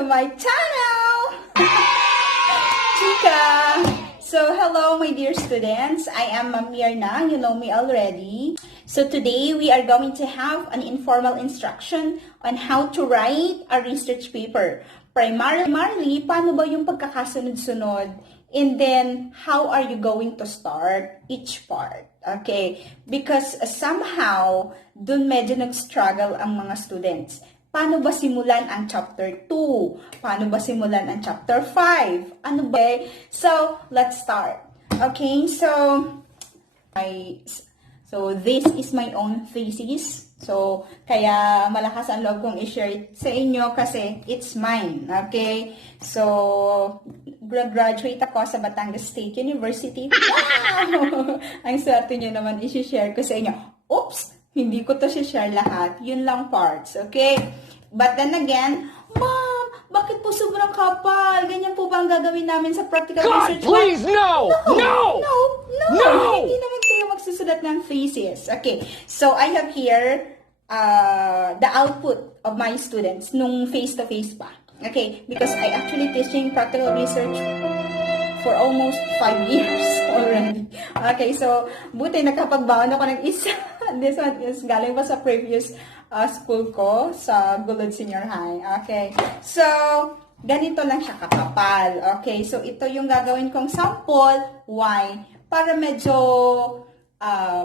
to my channel! Chika! So, hello my dear students. I am Ma'am Mirna. You know me already. So, today we are going to have an informal instruction on how to write a research paper. Primarily, paano ba yung pagkakasunod-sunod? And then, how are you going to start each part? Okay? Because somehow, dun medyo nag-struggle ang mga students. Paano ba simulan ang chapter 2? Paano ba simulan ang chapter 5? Ano ba? So, let's start. Okay, so this is my own thesis. So, kaya malakas ang loob kong i-share sa inyo kasi it's mine. Okay? So, graduate ako sa Batangas State University. Wow! Ang swerte nyo naman i-share ko sa inyo. Oops! Hindi ko to share lahat. Yun lang parts. Okay? But then again, Ma'am, bakit po sobrang kapal? Ganyan po ba ang gagawin namin sa practical research? God, please, no! No! Hindi naman kayo magsusulat ng thesis. Okay. So, I have here the output of my students nung face-to-face pa. Okay? Because I actually teaching practical research for almost 5 years already. Okay, so, buti nakapagbaon ako ng isa. This one is galing pa sa previous school ko, sa Gulod Senior High. Okay, so, ganito lang siya kakapal. Okay, so, ito yung gagawin kong sample. Why? Para medyo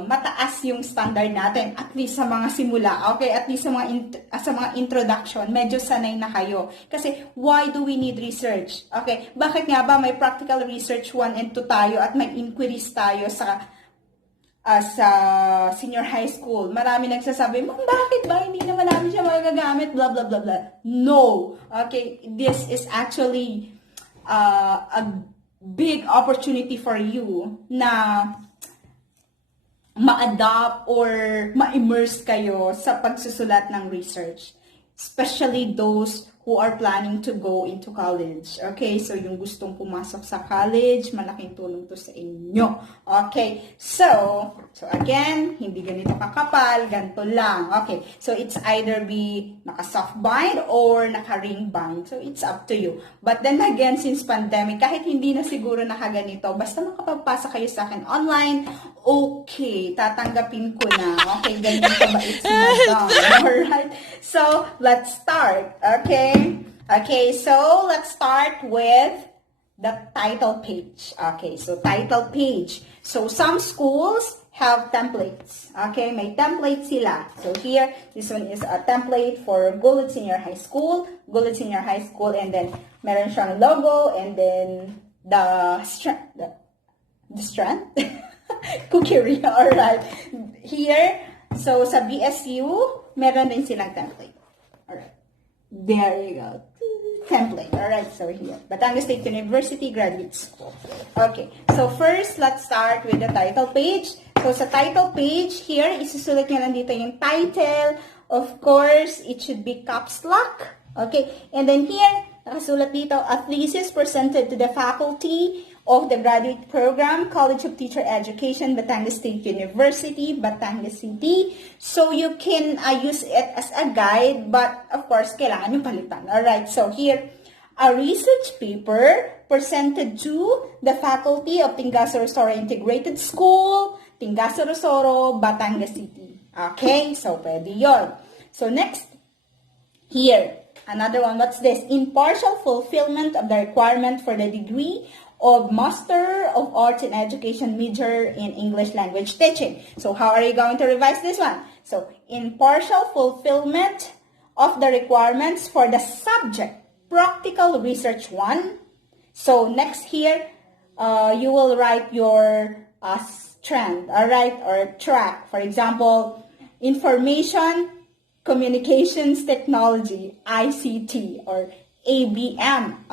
mataas yung standard natin, at least sa mga simula, okay, at least sa mga introduction, medyo sanay na kayo. Kasi, why do we need research? Okay, bakit nga ba may practical research 1 and 2 tayo at may inquiries tayo sa senior high school? Marami nagsasabi, bakit ba hindi naman namin siya magagamit, blah, blah, blah, blah. No! Okay, this is actually a big opportunity for you na ma-adopt or ma-immerse kayo sa pagsusulat ng research. Especially those who are planning to go into college. Okay, so yung gustong pumasok sa college, malaking tulong to sa inyo. Okay, so again, hindi ganito kakapal, ganito lang. Okay, so it's either be naka-soft bind or naka-ring bind. So it's up to you. But then again, since pandemic, kahit hindi na siguro nakaganito, basta makapagpasa kayo sa akin online, okay, tatanggapin ko na. Okay, ganyan ka ba? It's madam. Alright, so let's start. Okay? Okay, so let's start with the title page. Okay, so title page. So some schools have templates. Okay, may template sila. So here, this one is a template for Gulod Senior High School. Gulod Senior High School, and then meron siyang logo, and then the strand? Cookery, alright. Here, so sa BSU, meron din silang template. Alright. There you go. Template. Alright, so here. Batangas State University Graduate School. Okay, so first, let's start with the title page. So sa title page, here, isusulat nyo lang dito yung title. Of course, it should be caps lock. Okay, and then here, nakasulat dito, a thesis presented to the faculty of the graduate program, College of Teacher Education, Batangas State University, Batangas City. So, you can use it as a guide, but of course, kailangan yung palitan. Alright, so here, a research paper presented to the faculty of Tingasoro-Soro Integrated School, Tingasoro-Soro, Batangas City. Okay, so pwede yun. So, next, here, another one, what's this? In partial fulfillment of the requirement for the degree of Master of Arts in Education major in English Language Teaching. So, how are you going to revise this one? So, in partial fulfillment of the requirements for the subject, Practical Research 1. So, next here, you will write your strand, alright, or track. For example, Information Communications Technology, ICT, or ABM,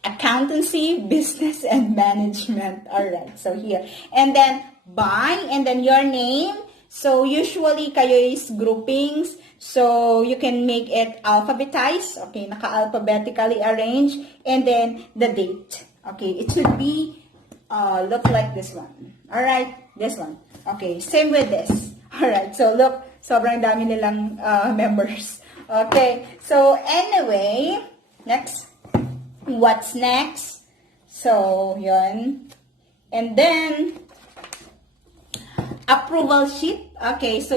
Accountancy, Business, and Management. Alright, so here. And then, by, and then your name. So, usually, kayo is groupings. So, you can make it alphabetized. Okay, naka-alphabetically arranged. And then, the date. Okay, it should be, look like this one. Alright, this one. Okay, same with this. Alright, so look, sobrang dami nilang members. Okay, so anyway, next. What's next? So, yun. And then, approval sheet. Okay, so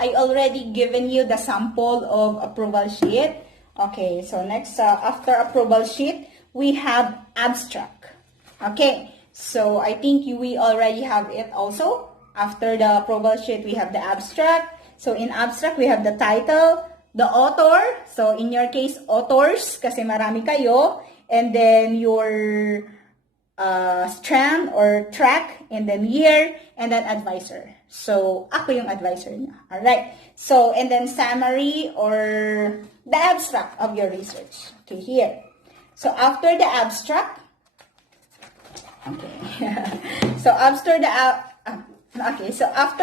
I already given you the sample of approval sheet. Okay, so next, after approval sheet, we have abstract. Okay, so I think we already have it also. After the approval sheet, we have the abstract. So in abstract, we have the title, the author. So in your case, authors, kasi marami kayo. And then your strand or track, and then year, and then advisor. So, ako yung advisor niya. Alright. So, and then summary or the abstract of your research. Okay, here. So, after the abstract, okay. So, after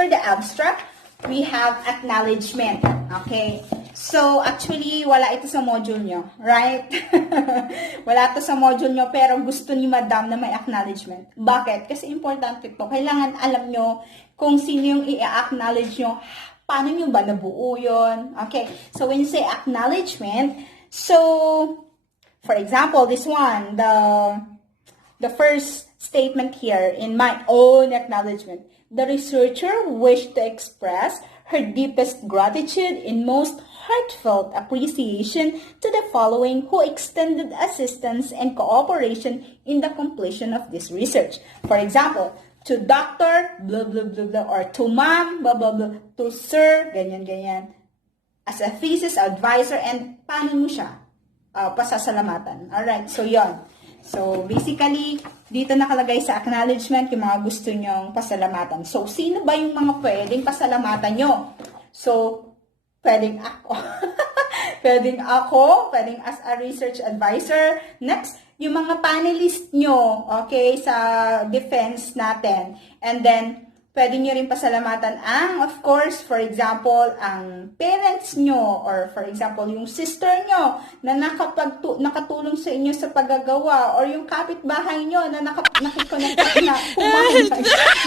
the abstract, we have acknowledgement. Okay. So, actually, wala ito sa module nyo. Right? Wala ito sa module nyo, pero gusto ni Madam na may acknowledgement. Bakit? Kasi importante ito. Kailangan alam nyo kung sino yung i-acknowledge nyo. Paano nyo ba nabuo yun? Okay. So, when you say acknowledgement, so, for example, this one, the first statement here in my own acknowledgement. The researcher wished to express her deepest gratitude and most heartfelt appreciation to the following who extended assistance and cooperation in the completion of this research. For example, to Dr. blah blah blah blah, or to Ma'am blah blah blah, to Sir ganyan ganyan, as a thesis advisor, and paano mo siya pasasalamatan. Alright, so yon. So, basically, dito nakalagay sa acknowledgement yung mga gusto nyong pasalamatan. So, sino ba yung mga pwedeng pasalamatan nyo? So, pwedeng ako. pwedeng as a research advisor. Next, yung mga panelist nyo, okay, sa defense natin. And then, pwede nyo rin pasalamatan of course, for example, ang parents nyo, or for example, yung sister nyo na nakatulong sa inyo sa paggagawa, or yung kapitbahay nyo na nakikonect na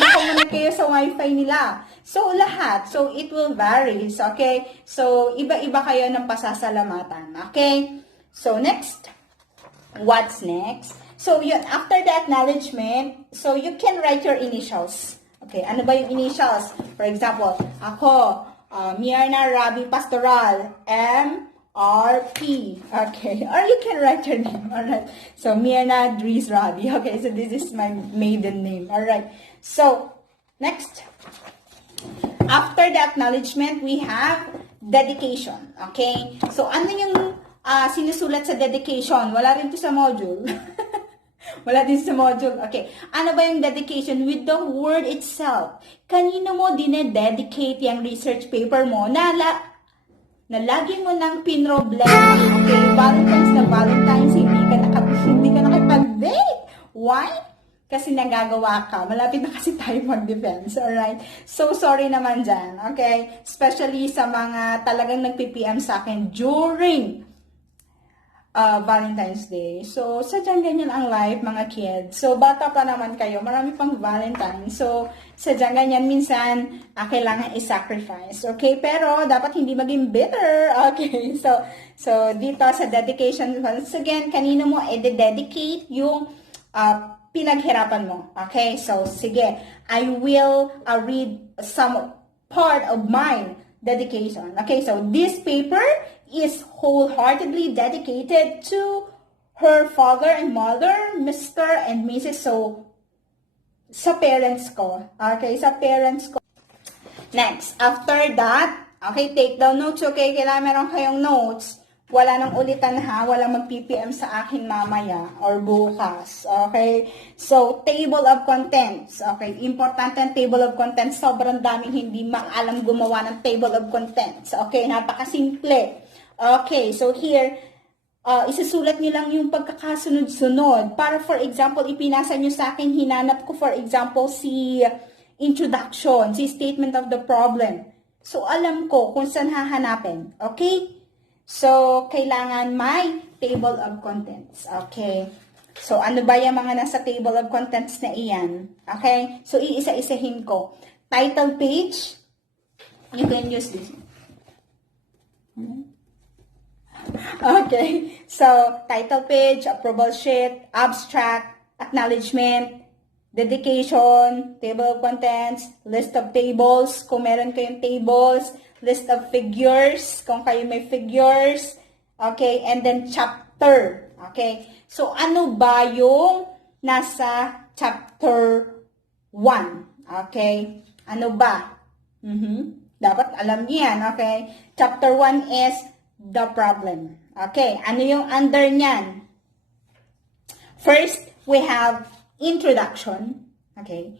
nakamunag kayo sa wifi nila. So, lahat. So, it will vary. Okay? So, iba-iba kayo ng pasasalamatan. Okay? So, next. What's next? So, yun, after the acknowledgement, so you can write your initials. Okay, ano ba yung initials? For example, ako, Myrna Rabi Pastoral, M-R-P. Okay, or you can write your name. Alright, so Myrna Dries Rabi. Okay, so this is my maiden name. Alright, so next. After the acknowledgement, we have dedication. Okay, so ano yung sinusulat sa dedication? Wala rin to sa module. Wala din sa module. Okay. Ano ba yung dedication? With the word itself. Kanino mo dinededicate yung research paper mo na lagi mo nang pinroblem. Okay. Valentine's, hindi ka nakipag-date. Why? Kasi nagagawa ka. Malapit na kasi tayo mag-defense. Alright? So, sorry naman dyan. Okay? Especially sa mga talagang nagpi-PM sa akin during Valentine's Day. So, sadyang ganyan ang life, mga kids. So, bata pa naman kayo. Marami pang Valentine. So, sadyang ganyan. Minsan, kailangan i-sacrifice. Okay? Pero, dapat hindi maging bitter. Okay? So dito sa dedication, once again, kanino mo i-dedicate yung pinaghirapan mo. Okay? So, sige. I will read some part of my dedication. Okay? So, this paper is wholeheartedly dedicated to her father and mother, Mr. and Mrs. So, sa parents ko. Okay, sa parents ko. Next, after that, okay, take down notes. Okay, kailangan meron kayong notes. Wala nang ulitan ha, walang mag-PPM sa akin mamaya or bukas. Okay, so, table of contents. Okay, importante ang table of contents. Sobrang daming hindi maalam gumawa ng table of contents. Okay, napakasimple. Okay, so here, isusulat niyo lang yung pagkakasunod-sunod. Para for example, ipinasa niyo sa akin, hinanap ko for example si introduction, si statement of the problem. So, alam ko kung saan hahanapin. Okay? So, kailangan may table of contents. Okay? So, ano ba yung mga nasa table of contents na iyan? Okay? So, iisa-isahin ko. Title page, you can use this. Okay, so title page, approval sheet, abstract, acknowledgement, dedication, table of contents, list of tables, kung meron kayong tables, list of figures, kung kayo may figures, okay, and then chapter, okay. So, ano ba yung nasa chapter 1? Okay, ano ba? Dapat alam niyo yan, okay. Chapter 1 is the problem. Okay, ano yung under niyan? First, we have introduction, okay,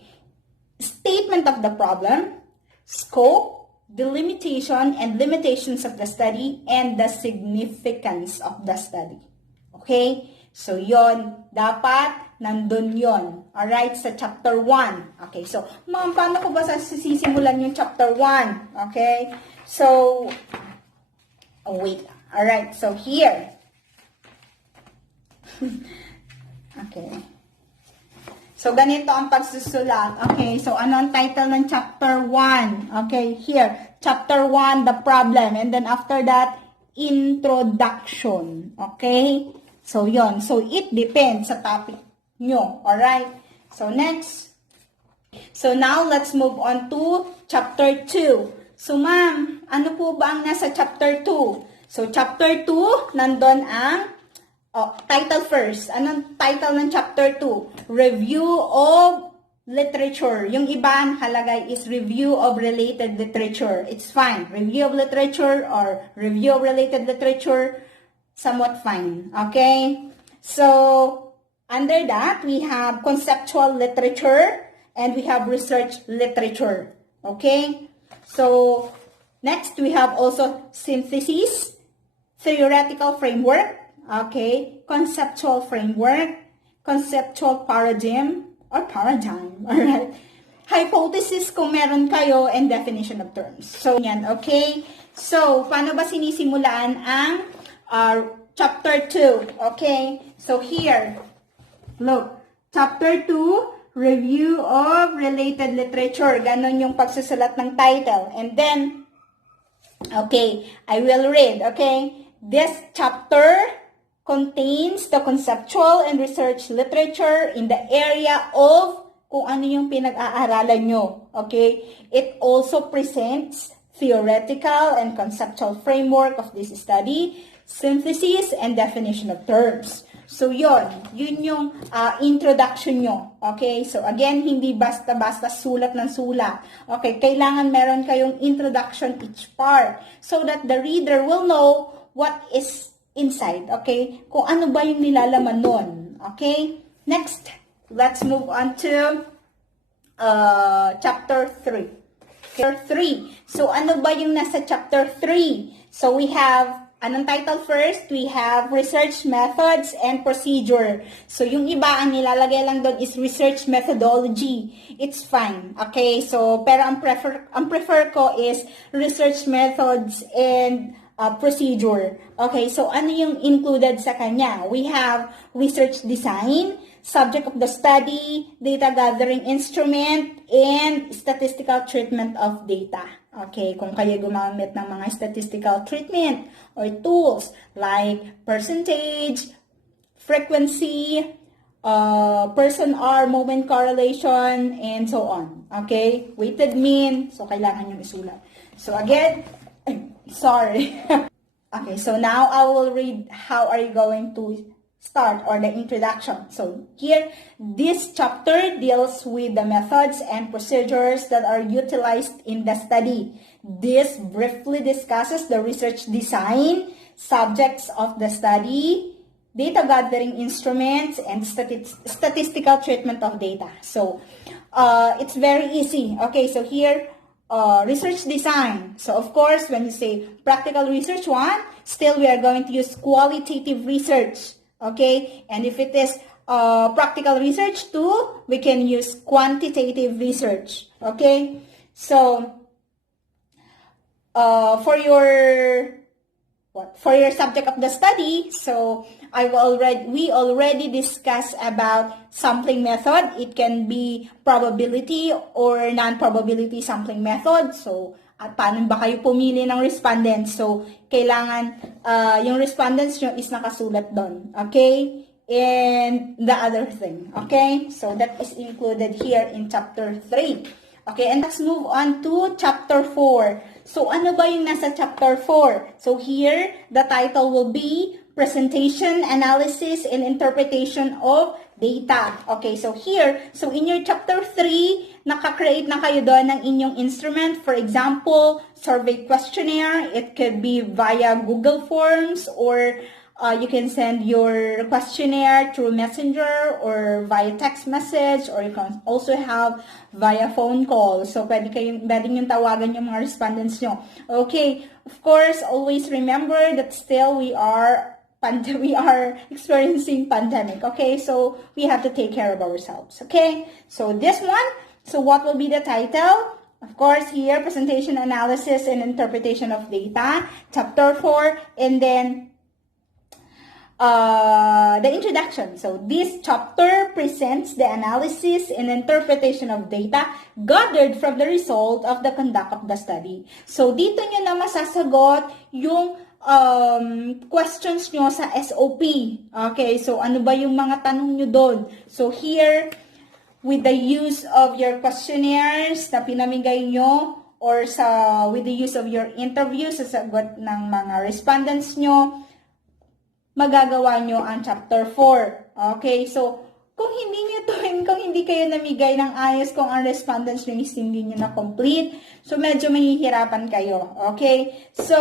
statement of the problem, scope, the limitation and limitations of the study, and the significance of the study. Okay? So, yon dapat nandun yon. Alright, sa chapter 1. Okay, so, ma'am, paano ko ba sisimulan yung chapter 1? Okay? So, oh, wait. Alright, so here. Okay. So, ganito ang pagsusulat. Okay, so ano ang title ng chapter 1? Okay, here. Chapter 1, the problem. And then after that, introduction. Okay? So, yon. So, it depends sa topic nyo. Alright? So, next. So, now, let's move on to chapter 2. So, ma'am, ano po ba ang nasa chapter 2? So, chapter 2, nandun ang title first. Anong title ng chapter 2? Review of literature. Yung iba nakalagay is review of related literature. It's fine. Review of literature or review of related literature, somewhat fine. Okay? So, under that, we have conceptual literature and we have research literature. Okay? So, next, we have also synthesis, theoretical framework, okay, conceptual framework, conceptual paradigm, alright, hypothesis kung meron kayo, and definition of terms. So, yan, okay? So, paano ba sinisimulaan ang chapter 2? Okay? So, here, look, chapter 2, review of related literature. Ganon yung pagsusulat ng title. And then, okay, I will read, okay? This chapter contains the conceptual and research literature in the area of kung ano yung pinag-aaralan nyo. Okay? It also presents theoretical and conceptual framework of this study, synthesis, and definition of terms. So, yun yung introduction nyo. Okay? So, again, hindi basta-basta sulat ng sulat. Okay? Kailangan meron kayong introduction each part so that the reader will know what is inside, okay? Kung ano ba yung nilalaman nun, okay? Next, let's move on to chapter 3. Chapter 3. So, ano ba yung nasa chapter 3? So, we have, anong title first? We have research methods and procedure. So, yung iba, ang nilalagay lang doon is research methodology. It's fine, okay? So, pero ang prefer ko is research methods and procedure. Okay, so ano yung included sa kanya? We have research design, subject of the study, data gathering instrument, and statistical treatment of data. Okay, kung kayo gumamit ng mga statistical treatment or tools like percentage, frequency, person hour, moment correlation, and so on. Okay, weighted mean, so kailangan yung isulat. So again, sorry. Okay, so now I will read how are you going to start or the introduction. So here, this chapter deals with the methods and procedures that are utilized in the study. This briefly discusses the research design, subjects of the study, data gathering instruments, and statistical treatment of data. So it's very easy. Okay, so here, research design. So, of course, when you say practical research 1, still we are going to use qualitative research. Okay? And if it is practical research 2, we can use quantitative research. Okay? So, for your subject of the study, so we already discussed about sampling method. It can be probability or non-probability sampling method. So, At paano ba kayo pumili ng respondents? So, kailangan yung respondents nyo is nakasulat doon. Okay? And the other thing. Okay? So, that is included here in chapter 3. Okay? And let's move on to chapter 4. So, ano ba yung nasa chapter 4? So, here, the title will be Presentation, Analysis, and Interpretation of Data. Okay, so here, so in your chapter 3, naka-create na kayo doon ng inyong instrument. For example, survey questionnaire. It could be via Google Forms, or you can send your questionnaire through Messenger or via text message, or you can also have via phone call. So, pwede yung tawagan yung mga respondents nyo. Okay, of course, always remember that still we are experiencing pandemic. Okay, so we have to take care of ourselves. Okay, so this one, so what will be the title? Of course, here, Presentation, Analysis, and Interpretation of Data, chapter 4, and then the introduction. So this chapter presents the analysis and interpretation of data gathered from the result of the conduct of the study. So dito nyo na masasagot yung questions nyo sa SOP. Okay, so ano ba yung mga tanong nyo doon? So here, with the use of your questionnaires na pinamigay nyo, or with the use of your interview, sa sagot ng mga respondents nyo, magagawa nyo ang chapter 4. Okay, so kung hindi kayo namigay ng ayos, kung ang respondents nyo is hindi nyo na complete, so medyo mahihirapan kayo. Okay, so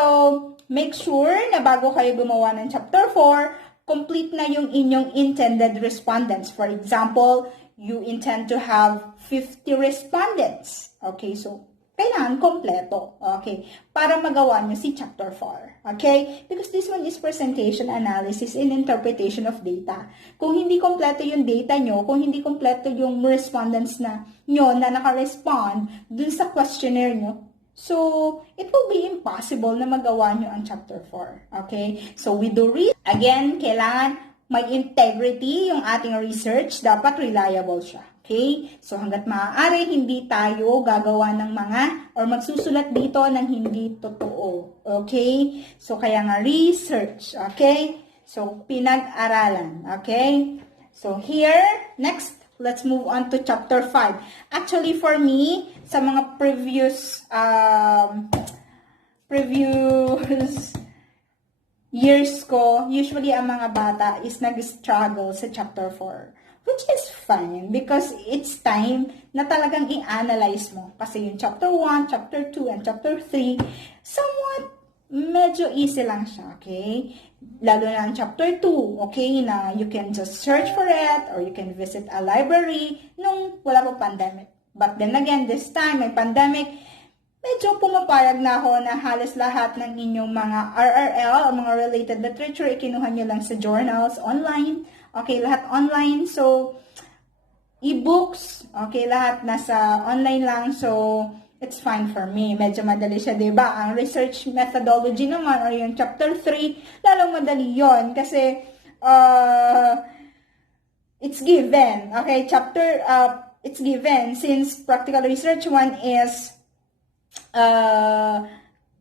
make sure na bago kayo gumawa ng chapter 4, complete na yung inyong intended respondents. For example, you intend to have 50 respondents. Okay, so kailangan kompleto. Okay, para magawa nyo si chapter 4. Okay, because this one is presentation, analysis, and interpretation of data. Kung hindi kompleto yung data nyo, kung hindi kompleto yung respondents na naka-respond dun sa questionnaire nyo, so it will be impossible na magawa nyo ang chapter 4. Okay, so we do read. Again, kailangan may integrity yung ating research. Dapat reliable siya. Okay? So, hanggat maaari, hindi tayo gagawa ng or magsusulat dito ng hindi totoo. Okay? So, kaya nga research. Okay? So, pinag-aralan. Okay? So, here, next, let's move on to chapter 5. Actually, for me, sa mga previous years ko, usually ang mga bata is nag-struggle sa chapter 4. Which is fine because it's time na talagang i-analyze mo. Kasi yung chapter 1, chapter 2, and chapter 3, somewhat medyo easy lang siya, okay? Lalo na ang chapter 2, okay, na you can just search for it or you can visit a library nung wala pa pandemic. But then again, this time, may pandemic, medyo pumapayag na ako na halos lahat ng inyong mga RRL, o mga related literature, ikinuha nyo lang sa journals, online. Okay, lahat online. So, e-books, okay, lahat nasa online lang. So, it's fine for me. Medyo madali siya, diba? Ang research methodology naman, or yung chapter 3, lalong madali yon kasi it's given. Okay, it's given. Since practical research 1 is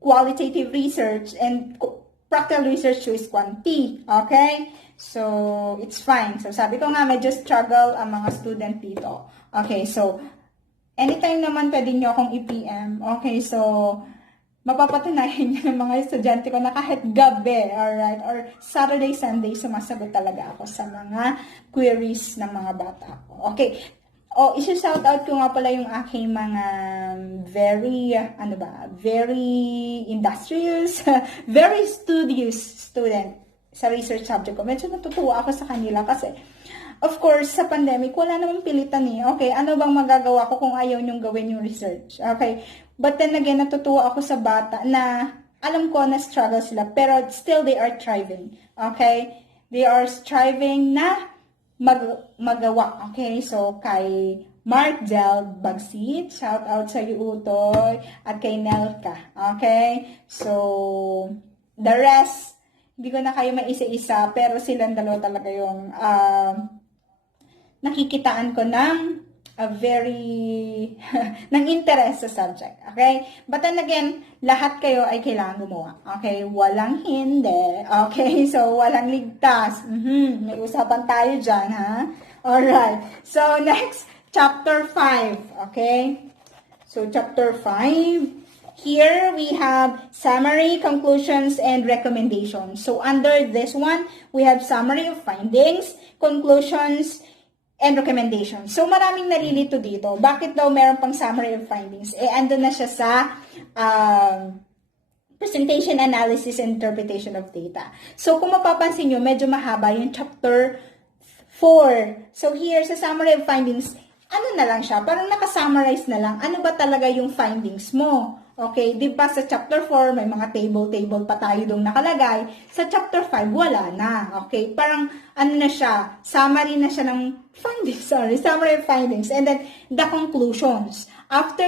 qualitative research and practical research 2 is quanti. Okay? So, it's fine. So, sabi ko nga, medyo struggle ang mga student dito. Okay, so, anytime naman pwede nyo akong i-PM. Okay, so, mapapatunayan nyo ng mga estudyante ko na kahit gabi, alright, or Saturday, Sunday, sumasagot talaga ako sa mga queries ng mga bata ko. Okay, isa-shout out ko nga pala yung aking mga very industrious, very studious student sa research subject ko. Medyo natutuwa ako sa kanila kasi, of course, sa pandemic, wala namang pilitan eh. Okay, ano bang magagawa ko kung ayaw nyong gawin yung research? Okay, but then again, natutuwa ako sa bata na alam ko na struggle sila, pero still they are thriving. Okay, they are striving na magawa. Okay, so kay Mark Del Bagsit, shout out sa iyo, Utoy, at kay Nelka. Okay, so the rest, hindi ko na kayo maisa-isa, pero silang dalawa talaga yung nakikitaan ko ng very ng interest sa subject. Okay? But then again, lahat kayo ay kailangan gumawa. Okay? Walang hindi. Okay? So, walang ligtas. May usapan tayo dyan, ha? Alright. So, next, chapter 5. Okay? So, chapter 5. Here, we have summary, conclusions, and recommendations. So, under this one, we have summary of findings, conclusions, and recommendations. So, maraming nalilito dito. Bakit daw meron pang summary of findings? Ando na siya sa presentation, analysis, and interpretation of data. So, kung mapapansin nyo, medyo mahaba yung chapter 4. So, here, sa summary of findings, ano na lang siya? Parang nakasummarize na lang. Ano ba talaga yung findings mo? Okay, di ba sa chapter 4, may mga table pa tayo doon nakalagay. Sa chapter 5, wala na. Okay, parang ano na siya, summary na siya ng findings, summary of findings. And then, the conclusions. After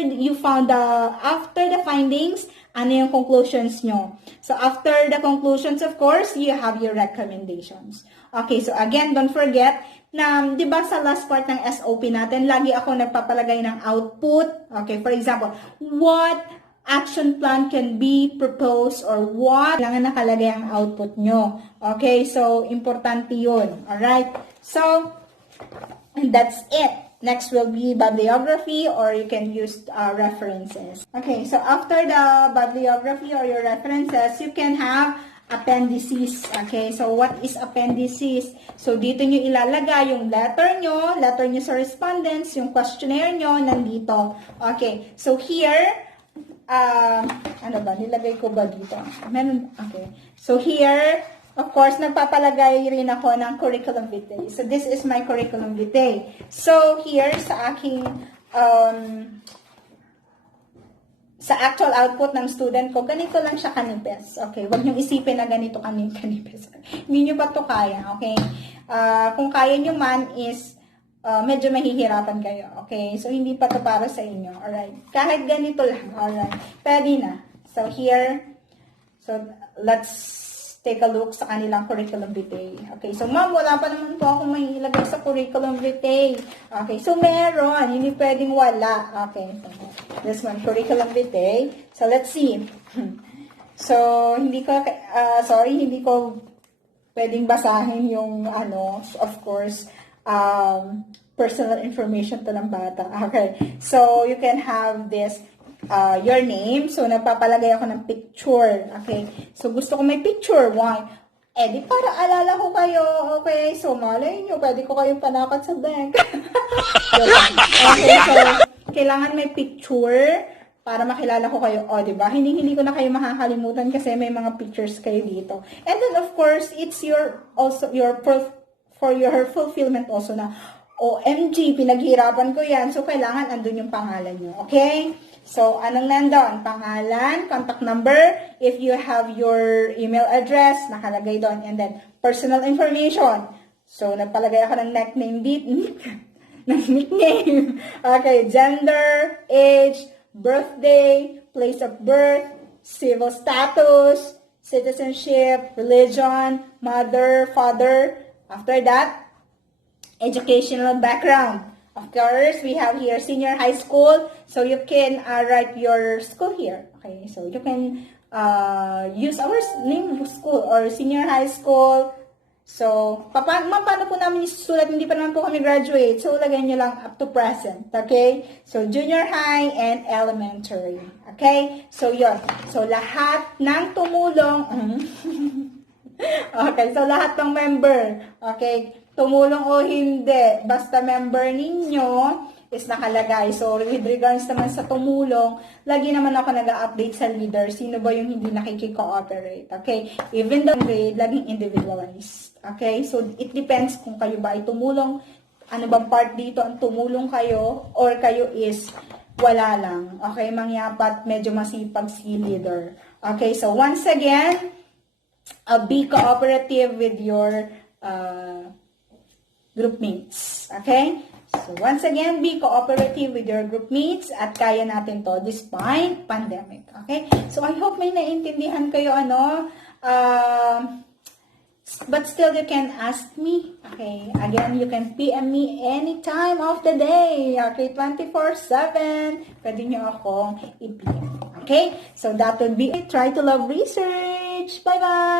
you found after the findings, ano yung conclusions nyo? So, after the conclusions, of course, you have your recommendations. Okay, so again, don't forget, na, di ba sa last part ng SOP natin, lagi ako nagpapalagay ng output. Okay, for example, what action plan can be proposed or what kailangan nakalagay ang output nyo. Okay, so, importante yun. Alright, so, and that's it. Next will be bibliography or you can use references. Okay, so after the bibliography or your references, you can have appendices. Okay, so what is appendices? So dito nyo ilalagay yung letter nyo sa respondents, yung questionnaire nyo, nandito. Okay, so here, ano ba, nilagay ko ba dito? Meron, okay. So here, of course, nagpapalagay rin ako ng curriculum vitae. So this is my curriculum vitae. So here, sa aking, sa actual output ng student ko, ganito lang siya kanipes. Okay, huwag niyong isipin na ganito kanipes. Hindi niyo pa to kaya, okay? Kung kaya niyo man is, medyo mahihirapan kayo, okay? So, hindi pa to para sa inyo, alright? Kahit ganito lang, alright? Pwede na. So, here, so, let's take a look sa kanilang curriculum vitae. Okay, so ma'am, wala pa naman po akong mailagay sa curriculum vitae. Okay, so meron, hindi pwedeng wala. Okay, so this one, curriculum vitae. So let's see. So, hindi ko pwedeng basahin yung of course, personal information to ng bata. Okay, so you can have this your name. So, nagpapalagay ako ng picture. Okay. So, gusto ko may picture. Why? Di para alala ko kayo. Okay. So, malay nyo, pwede ko kayong panakot sa bank. Okay. So, kailangan may picture para makilala ko kayo. O, diba? Hindi ko na kayo makakalimutan kasi may mga pictures kayo dito. And then, of course, it's for your fulfillment also na, OMG, pinaghirapan ko yan. So, kailangan andun yung pangalan nyo. Okay? So, anong nandun? Pangalan, contact number, if you have your email address, nakalagay doon. And then, personal information. So, nagpalagay ako ng nickname. Okay, gender, age, birthday, place of birth, civil status, citizenship, religion, mother, father. After that, educational background. Of course, we have here senior high school. So, you can write your school here. Okay, so you can use our name of school or senior high school. So, paano po namin isusulat? Hindi pa naman po kami graduate. So, lagay nyo lang up to present. Okay? So, junior high and elementary. Okay? So, yun. So, lahat ng tumulong. Okay, so lahat ng member. Okay? Tumulong o hindi, basta member ninyo is nakalagay. So, with regards naman sa tumulong, lagi naman ako nag-update sa leader. Sino ba yung hindi nakikiko-operate? Okay? Even the grade, laging individualized. Okay? So, it depends kung kayo ba ay tumulong. Ano bang part dito ang tumulong kayo or kayo is wala lang. Okay? Mangyapat, medyo masipag si leader. Okay? So, once again, be cooperative with your group mates. Okay? So, once again, be cooperative with your group mates at kaya natin to despite pandemic. Okay? So, I hope may naintindihan kayo, But still, you can ask me. Okay, again, you can PM me any time of the day. Okay, 24/7. Pwede nyo akong i-PM. Okay, so that would be it. Try to love research. Bye-bye!